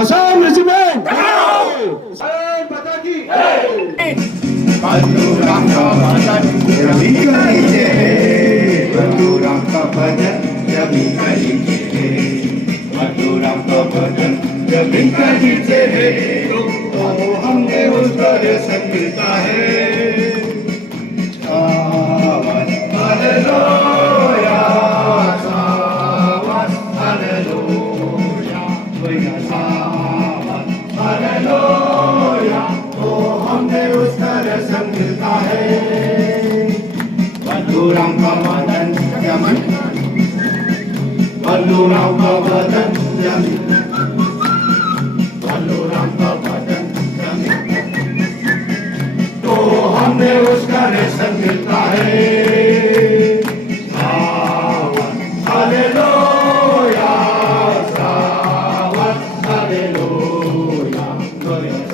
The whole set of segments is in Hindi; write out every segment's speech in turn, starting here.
असम रेजिमेंट असम पता की बंधुराम का भजन जमी करीजे बंधुराम का भजन जमी करीजे बंधुराम का भजन जमी करीजे तो हमने उस पर संगीता है सावन हालेलुया सावन हालेलुया सावन हालेलुया तो हमने उसका रसम मिलता है बंधुराम का वदन यमन बंधुराम का वदन यमन बंधुराम का वदन यमन तो हमने उसका रसम मिलता है सावन हालेलुया सावन हालेलुया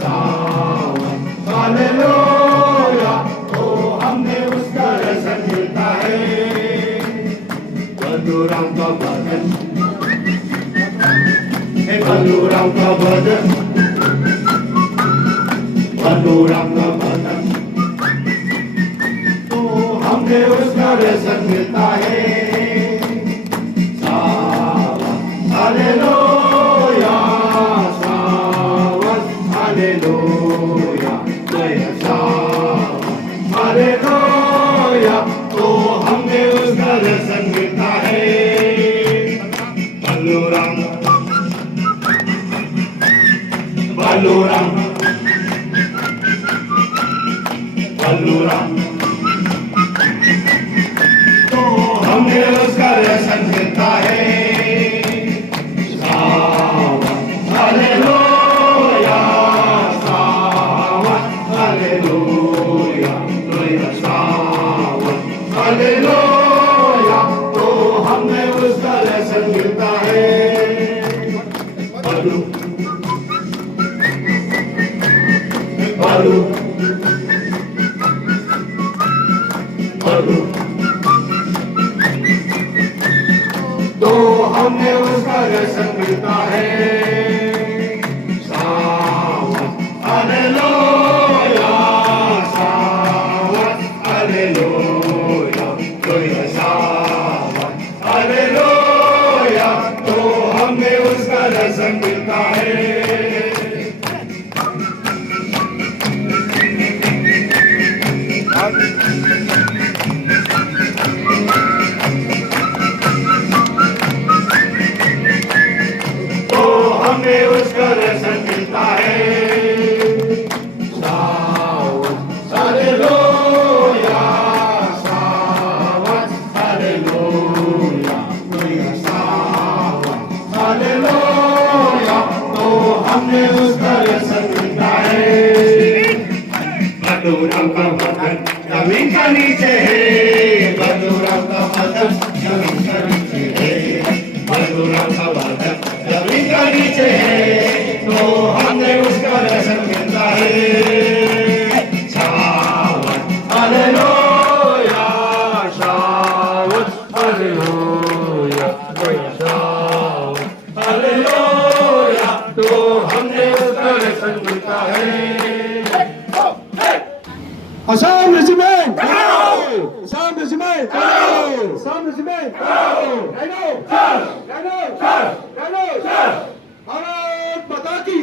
सावन हालेलुया तो हमने उसका रसन मिलता है बंधुराम का भजन बंधुराम का भजन बंधुराम का भजन तो हमने उसका रसन मिलता है सावन हालेलुया सावन हालेलुया सावन हालेलुया तो हमने उसका रसन मिलता है बंधुराम बंधुराम बंधुराम तो हमने उसका रसन मिलता है सावन हालेलुया सावन हालेलुया सावन हालेलुया तो हमने उसका रसन मिलता है बंधु बंधु बंधु तो हमने उसका रसन मिलता है सावन हालेलुया सावन हालेलुया सावन हालेलुया तो हमने उसका रसन मिलता है हमें उसका रसन मिलता है सावन हालेलुया सावन हालेलुया सावन हालेलुया तो हमें उसका रसन मिलता है बंधुराम का भजन जमीन का नीचे है बंधुराम का भजन जमीन का नीचे है बंधुराम का भजन जमीन का नीचे है तो हमने उसका रसन मिलता है सावन हालेलुया सावन हालेलुया सावन हालेलुया तो हमने उसका रसन मिलता है Assam regiment Assam regiment Assam regiment Bharat माता की